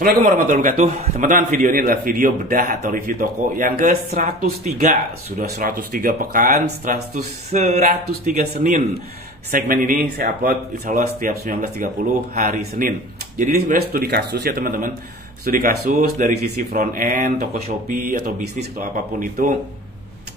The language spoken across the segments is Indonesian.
Assalamualaikum warahmatullahi wabarakatuh. Teman-teman, video ini adalah video bedah atau review toko yang ke-103. Sudah 103 pekan, 103 Senin. Segmen ini saya upload insya Allah setiap 19.30 hari Senin. Jadi ini sebenarnya studi kasus ya teman-teman. Studi kasus dari sisi front end, toko Shopee atau bisnis atau apapun itu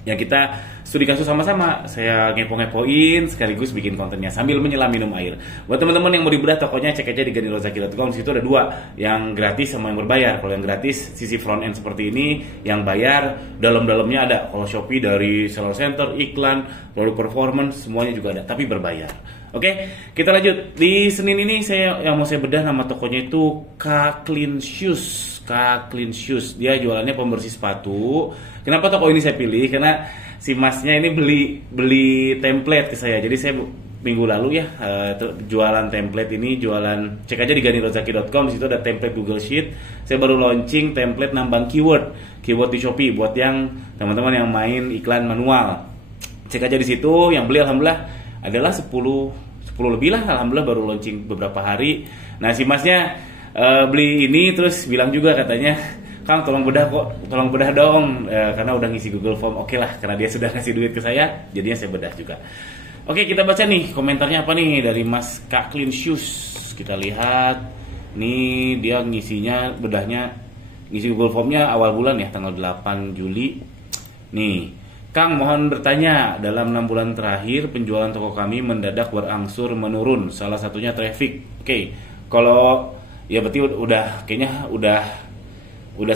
yang kita studi kasus sama-sama. Saya ngepo-ngepoin sekaligus bikin kontennya sambil menyelam minum air. Buat teman-teman yang mau dibedah tokonya, cek aja di ganilozaki.com. Situ ada dua, yang gratis sama yang berbayar. Kalau yang gratis sisi front end seperti ini, yang bayar dalam-dalamnya ada. Kalau Shopee dari seller center, iklan, produk performance, semuanya juga ada, tapi berbayar. Oke, kita lanjut. Di Senin ini yang mau saya bedah nama tokonya itu K Clean Shoes. K Clean Shoes. Dia jualannya pembersih sepatu. Kenapa toko ini saya pilih? Karena si masnya ini beli template ke saya. Jadi saya minggu lalu ya jualan template ini, cek aja di ganilozaki.com. Di situ ada template Google Sheet. Saya baru launching template nambang keyword di Shopee buat yang teman-teman yang main iklan manual. Cek aja di situ. Yang beli alhamdulillah adalah 10 lebih lah, alhamdulillah baru launching beberapa hari. Nah, si masnya beli ini terus bilang juga katanya, "Kang, tolong bedah dong," karena udah ngisi Google Form. Oke lah, karena dia sudah kasih duit ke saya, jadinya saya bedah juga. Oke, kita baca nih komentarnya apa nih dari Mas K Clean Shoes. Kita lihat nih, dia bedahnya ngisi Google Formnya awal bulan ya, tanggal 8 Juli. Nih, "Kang, mohon bertanya, dalam 6 bulan terakhir penjualan toko kami mendadak berangsur menurun, salah satunya traffic." Oke, kalau ya berarti kayaknya udah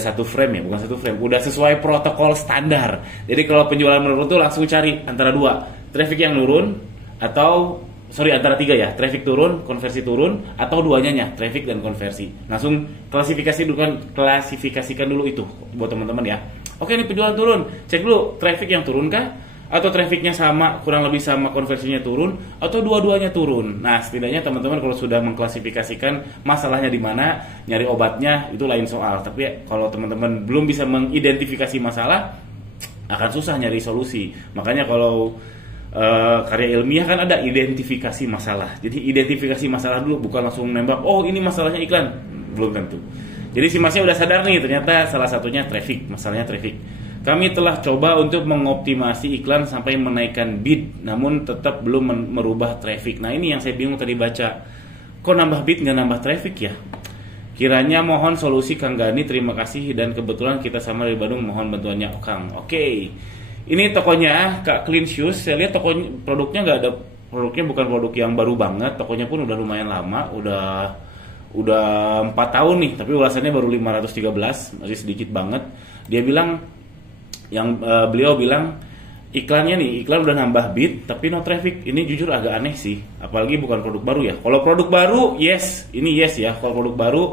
satu frame ya, bukan satu frame, udah sesuai protokol standar. Jadi kalau penjualan menurun tuh langsung cari antara dua, traffic yang nurun antara tiga ya, traffic turun, konversi turun, atau duanya traffic dan konversi. Langsung klasifikasikan dulu itu buat teman-teman ya. Oke, ini penjualan turun, cek dulu traffic yang turun kah? Atau trafficnya sama, kurang lebih sama, konversinya turun, atau dua-duanya turun. Nah, setidaknya teman-teman kalau sudah mengklasifikasikan masalahnya di mana, nyari obatnya itu lain soal. Tapi kalau teman-teman belum bisa mengidentifikasi masalah, akan susah nyari solusi. Makanya kalau karya ilmiah kan ada identifikasi masalah. Jadi identifikasi masalah dulu, bukan langsung nembak, "Oh, ini masalahnya iklan." Belum tentu. Jadi si masnya udah sadar nih, ternyata salah satunya traffic, masalahnya traffic. "Kami telah coba untuk mengoptimasi iklan sampai menaikkan bid, namun tetap belum merubah traffic." Nah, ini yang saya bingung tadi baca. Kok nambah bid nggak nambah traffic ya? Kiranya mohon solusi Kang Gani, terima kasih. Dan kebetulan kita sama dari Bandung, mohon bantuannya Kang. Oke. Ini tokonya Kak Clean Shoes. Saya lihat produknya nggak ada, produknya bukan produk yang baru banget. Tokonya pun udah lumayan lama, udah 4 tahun nih, tapi ulasannya baru 513, masih sedikit banget. Dia bilang, beliau bilang iklan udah nambah bid tapi no traffic. Ini jujur agak aneh sih, apalagi bukan produk baru ya. Kalau produk baru yes ya. Kalau produk baru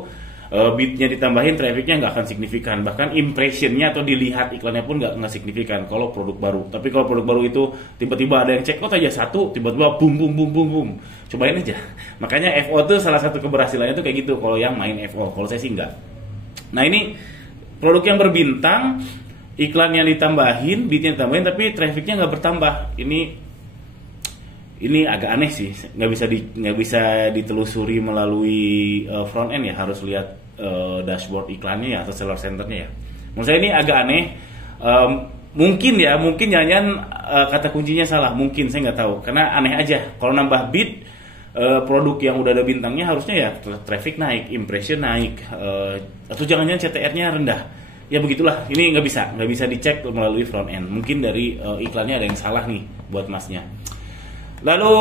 bidnya ditambahin, trafficnya nggak akan signifikan, bahkan impressionnya atau dilihat iklannya pun nggak signifikan kalau produk baru. Tapi kalau produk baru itu tiba-tiba ada yang check out aja satu, tiba-tiba boom, cobain aja. Makanya FO tuh salah satu keberhasilannya tuh kayak gitu kalau yang main FO. Kalau saya sih nggak. Nah, ini produk yang berbintang, iklan yang ditambahin, bidnya ditambahin, tapi trafficnya nggak bertambah. Ini agak aneh sih, nggak bisa ditelusuri melalui front end ya, harus lihat dashboard iklannya ya atau seller centernya ya. Menurut saya ini agak aneh. Mungkin jangan kata kuncinya salah, mungkin saya nggak tahu, karena aneh aja. Kalau nambah bid, produk yang udah ada bintangnya harusnya ya traffic naik, impression naik, atau jangan-jangan CTR-nya rendah. Ya begitulah, ini nggak bisa dicek melalui front end. Mungkin dari iklannya ada yang salah nih buat masnya. Lalu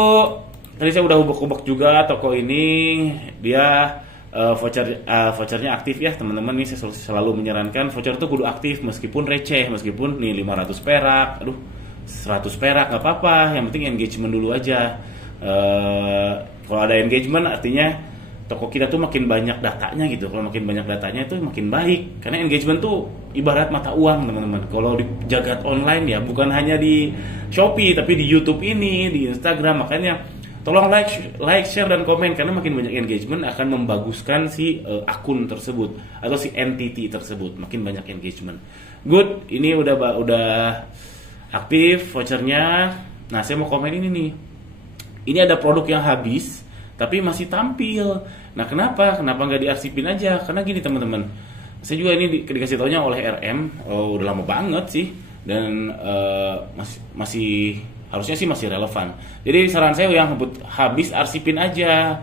tadi saya udah ubek-ubek juga toko ini, dia vouchernya aktif ya teman-teman. Nih saya selalu menyarankan voucher itu kudu aktif, meskipun receh, meskipun nih 500 perak, 100 perak nggak apa-apa, yang penting engagement dulu aja. Kalau ada engagement artinya toko kita tuh makin banyak datanya gitu. Kalau makin banyak datanya itu makin baik, karena engagement tuh ibarat mata uang teman-teman. Kalau di jagat online ya, bukan hanya di Shopee tapi di YouTube ini, di Instagram. Makanya tolong like, share dan komen, karena makin banyak engagement akan membaguskan si akun tersebut atau si entity tersebut. Makin banyak engagement. Good, ini udah aktif vouchernya. Nah, saya mau komen ini nih. Ini ada produk yang habis tapi masih tampil. Nah, kenapa nggak diarsipin aja? Karena gini teman-teman, saya juga ini dikasih taunya oleh RM, udah lama banget sih, dan masih harusnya sih masih relevan. Jadi saran saya yang habis arsipin aja,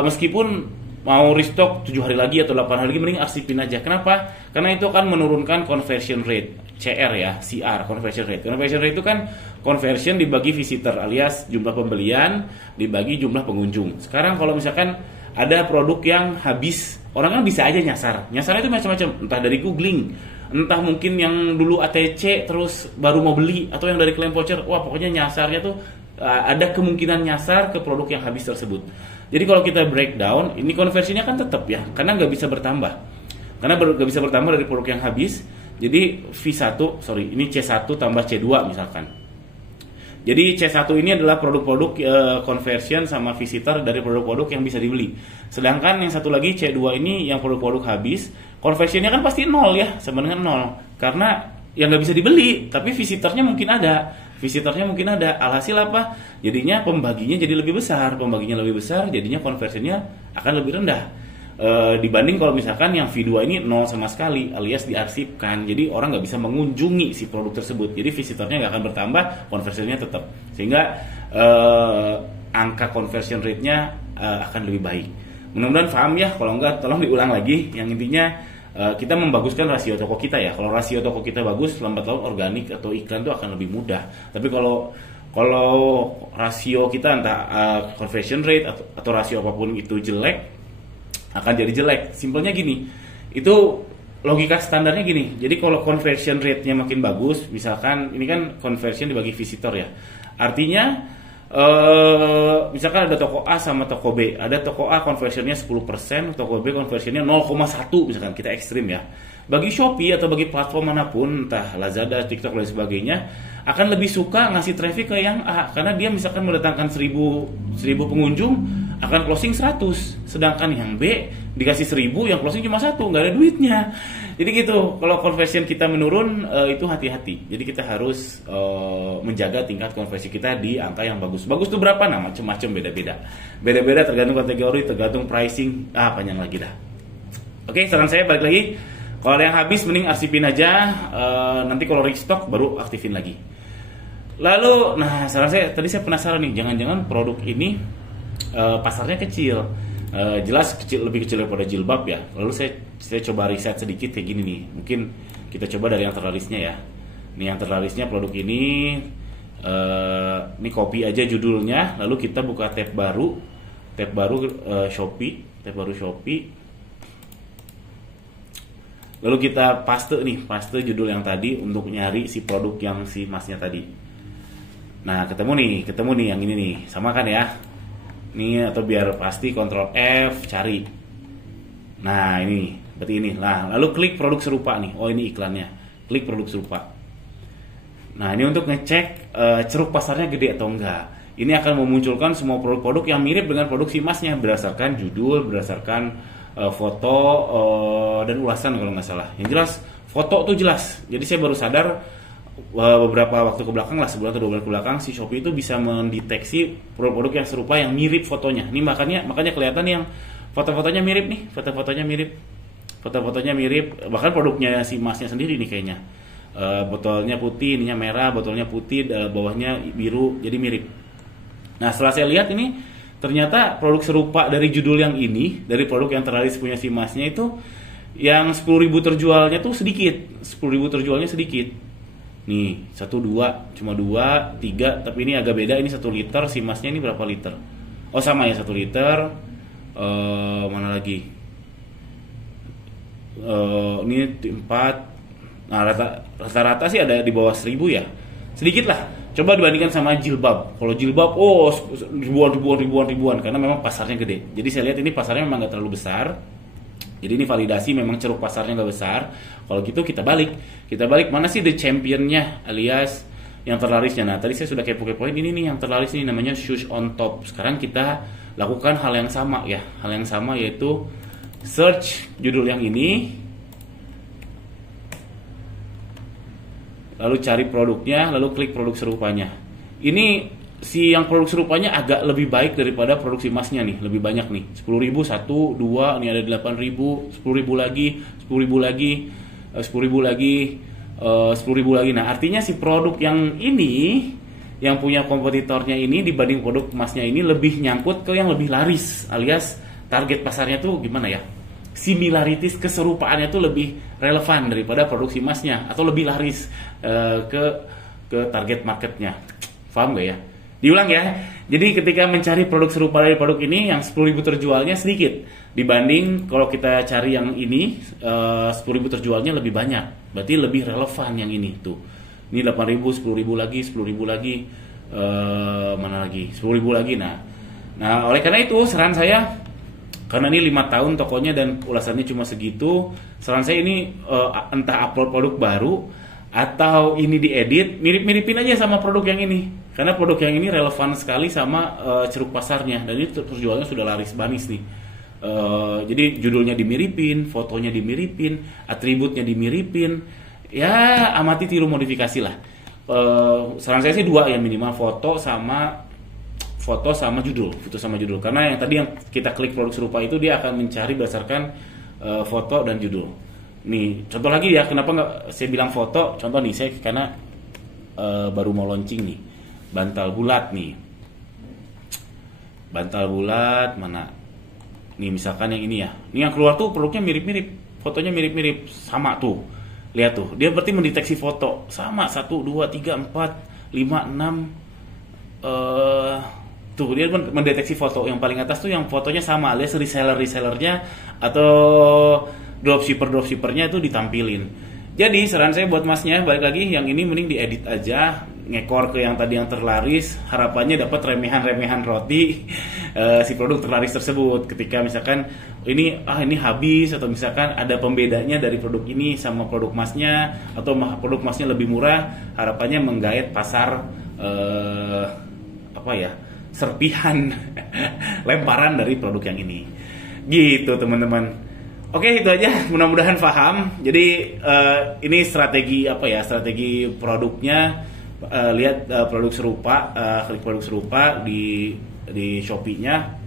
meskipun mau restock 7 hari lagi atau 8 hari lagi, mending arsipin aja. Kenapa? Karena itu akan menurunkan conversion rate, CR ya, CR, conversion rate. Conversion rate itu kan conversion dibagi visitor alias jumlah pembelian dibagi jumlah pengunjung. Sekarang kalau misalkan ada produk yang habis, orang kan bisa aja nyasar. Nyasarnya itu macam-macam, entah dari googling, entah mungkin yang dulu ATC terus baru mau beli, atau yang dari claim voucher. Wah, pokoknya nyasarnya tuh ada kemungkinan nyasar ke produk yang habis tersebut. Jadi kalau kita breakdown, ini konversinya kan tetap ya, karena nggak bisa bertambah. Karena nggak bisa bertambah dari produk yang habis. Jadi ini C1 tambah C2 misalkan. Jadi C1 ini adalah produk-produk conversion sama visitor dari produk-produk yang bisa dibeli. Sedangkan yang satu lagi C2 ini yang produk-produk habis, conversionnya kan pasti 0 ya, sama dengan 0. Karena yang nggak bisa dibeli, tapi visitornya mungkin ada. Alhasil apa? Jadinya pembaginya jadi lebih besar. Jadinya conversionnya akan lebih rendah. Dibanding kalau misalkan yang V2 ini 0 sama sekali alias diarsipkan, jadi orang nggak bisa mengunjungi si produk tersebut, jadi visitornya nggak akan bertambah, konversinya tetap, sehingga angka conversion rate-nya akan lebih baik. Mudah-mudahan paham ya, kalau enggak tolong diulang lagi. Yang intinya kita membaguskan rasio toko kita ya. Kalau rasio toko kita bagus, lambat laun organik atau iklan itu akan lebih mudah. Tapi kalau rasio kita entah conversion rate atau rasio apapun itu jelek, akan jadi jelek. Simpelnya gini, itu logika standarnya gini. Jadi kalau conversion rate-nya makin bagus, misalkan ini kan conversion dibagi visitor ya, artinya misalkan ada toko A sama toko B, ada toko A conversionnya 10%, toko B conversionnya 0,1, misalkan kita ekstrim ya. Bagi Shopee atau bagi platform manapun, entah Lazada, TikTok dan sebagainya, akan lebih suka ngasih traffic ke yang A, karena dia misalkan mendatangkan 1000 pengunjung, akan closing 100, sedangkan yang B dikasih 1000, yang closing cuma 1, nggak ada duitnya. Jadi gitu, kalau conversion kita menurun, itu hati-hati. Jadi kita harus menjaga tingkat konversi kita di angka yang bagus. Bagus tuh berapa? Nah, macam-macam, beda-beda tergantung kategori, tergantung pricing, panjang lagi dah. Oke, saran saya balik lagi, kalau ada yang habis mending arsipin aja, nanti kalau restock baru aktifin lagi. Lalu, saran saya, tadi saya penasaran nih, jangan-jangan produk ini pasarnya kecil. Jelas lebih kecil daripada jilbab ya. Lalu saya coba riset sedikit kayak gini nih. Mungkin kita coba dari yang terlarisnya ya. Ini yang terlarisnya produk ini copy aja judulnya. Lalu kita buka tab baru Shopee. Lalu kita paste judul yang tadi untuk nyari si produk yang si masnya tadi. Nah, ketemu nih yang ini nih. Sama kan ya? Nih, atau biar pasti Ctrl F cari. Nah, ini berarti ini. Nah, lalu klik produk serupa nih. Oh, ini iklannya. Klik produk serupa. Nah, ini untuk ngecek ceruk pasarnya gede atau enggak. Ini akan memunculkan semua produk-produk yang mirip dengan produk si masnya berdasarkan judul, berdasarkan foto dan ulasan kalau nggak salah. Yang jelas foto tuh jelas. Jadi saya baru sadar beberapa waktu ke belakang lah, sebulan atau 2 bulan ke belakang, si Shopee itu bisa mendeteksi produk-produk yang serupa yang mirip fotonya. Ini makanya kelihatan yang foto-fotonya mirip nih, foto-fotonya mirip, bahkan produknya si masnya sendiri nih kayaknya. Botolnya putih, ininya merah, botolnya putih, bawahnya biru, jadi mirip. Nah, setelah saya lihat ini ternyata produk serupa dari judul yang ini, dari produk yang terlaris punya si masnya itu, yang 10.000 terjualnya tuh sedikit, 10.000 terjualnya sedikit. Nih, 1, 2, cuma 2, 3, tapi ini agak beda, ini 1 liter, si masnya ini berapa liter? Oh, sama ya, 1 liter. Mana lagi? Ini 4. Nah, rata-rata sih ada di bawah 1.000 ya. Sedikit lah. Coba dibandingkan sama jilbab. Kalau jilbab, ribuan, karena memang pasarnya gede. Jadi saya lihat ini pasarnya memang nggak terlalu besar. Jadi ini validasi memang ceruk pasarnya nggak besar. Kalau gitu kita balik mana sih the championnya alias yang terlarisnya. Nah, tadi saya sudah kepo-kepoin ini nih yang terlaris ini namanya Shoes on Top. Sekarang kita lakukan hal yang sama ya. Hal yang sama yaitu search judul yang ini, lalu cari produknya, lalu klik produk serupanya. Ini si yang produk serupanya agak lebih baik daripada produksi emasnya nih, lebih banyak nih. 10.000 1 2, ini ada 8.000, 10.000 lagi, 10.000 lagi, 10.000 lagi, 10.000 lagi. Nah, artinya si produk yang ini yang punya kompetitornya ini dibanding produk emasnya ini lebih nyangkut ke yang lebih laris, alias target pasarnya tuh gimana ya? Similarities, keserupaannya tuh lebih relevan daripada produksi emasnya atau lebih laris ke target marketnya. Paham gak ya? Diulang ya. Jadi ketika mencari produk serupa dari produk ini yang 10.000 terjualnya sedikit dibanding kalau kita cari yang ini 10.000 terjualnya lebih banyak. Berarti lebih relevan yang ini tuh. Ini 8.000, 10.000 lagi, 10.000 lagi, mana lagi? 10.000 lagi. Nah, oleh karena itu saran saya, karena ini 5 tahun tokonya dan ulasannya cuma segitu, saran saya ini entah upload produk baru atau ini diedit, mirip-miripin aja sama produk yang ini. Karena produk yang ini relevan sekali sama ceruk pasarnya dan ini terjualnya sudah laris manis nih. Jadi judulnya dimiripin, fotonya dimiripin, atributnya dimiripin. Ya amati tiru modifikasi lah. Saran saya sih 2 ya minimal, foto sama judul, karena yang tadi yang kita klik produk serupa itu dia akan mencari berdasarkan foto dan judul. Nih contoh lagi ya, kenapa nggak saya bilang foto? Contoh nih, saya karena baru mau launching nih bantal bulat mana nih, misalkan yang ini ya, ini yang keluar tuh produknya mirip-mirip, fotonya mirip-mirip sama tuh, lihat tuh, dia berarti mendeteksi foto sama 1 2 3 4 5 6 tuh dia mendeteksi foto yang paling atas tuh yang fotonya sama, alias resellernya atau dropshippernya itu ditampilin. Jadi saran saya buat masnya, balik lagi yang ini mending diedit aja, ngekor ke yang tadi yang terlaris, harapannya dapat remehan roti si produk terlaris tersebut. Ketika misalkan ini habis, atau misalkan ada pembedanya dari produk ini sama produk masnya, atau produk masnya lebih murah, harapannya menggait pasar serpihan lemparan dari produk yang ini. Gitu teman-teman. Oke, itu aja, mudah-mudahan paham. Jadi ini strategi strategi produknya. Lihat produk serupa, klik produk serupa di Shopee-nya.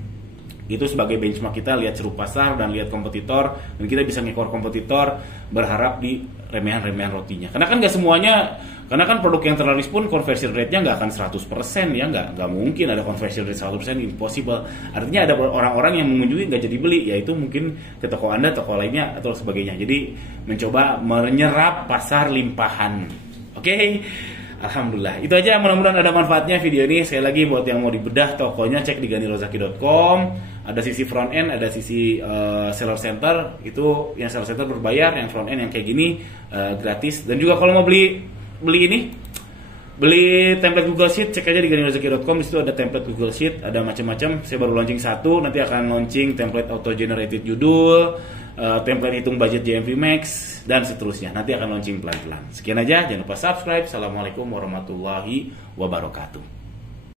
Itu sebagai benchmark kita, lihat ceruk pasar dan lihat kompetitor, dan kita bisa ngekor kompetitor, berharap di remehan rotinya. Karena kan nggak semuanya, karena kan produk yang terlaris pun conversion rate-nya nggak akan 100% ya, nggak mungkin ada conversion rate 100%, impossible. Artinya ada orang-orang yang mengunjungi nggak jadi beli, yaitu mungkin ke toko Anda, toko lainnya atau sebagainya. Jadi mencoba menyerap pasar limpahan. Oke. Alhamdulillah, itu aja, mudah-mudahan ada manfaatnya video ini. Sekali lagi buat yang mau dibedah tokonya, cek di ganirozaki.com. Ada sisi front end, ada sisi seller center. Itu yang seller center berbayar, yang front end yang kayak gini gratis. Dan juga kalau mau beli template Google Sheet, cek aja di ganirozaki.com. Di situ ada template Google Sheet, ada macam-macam. Saya baru launching 1, nanti akan launching template auto generated judul, template hitung budget JMV Max, dan seterusnya. Nanti akan launching pelan-pelan. Sekian aja, jangan lupa subscribe. Assalamualaikum warahmatullahi wabarakatuh.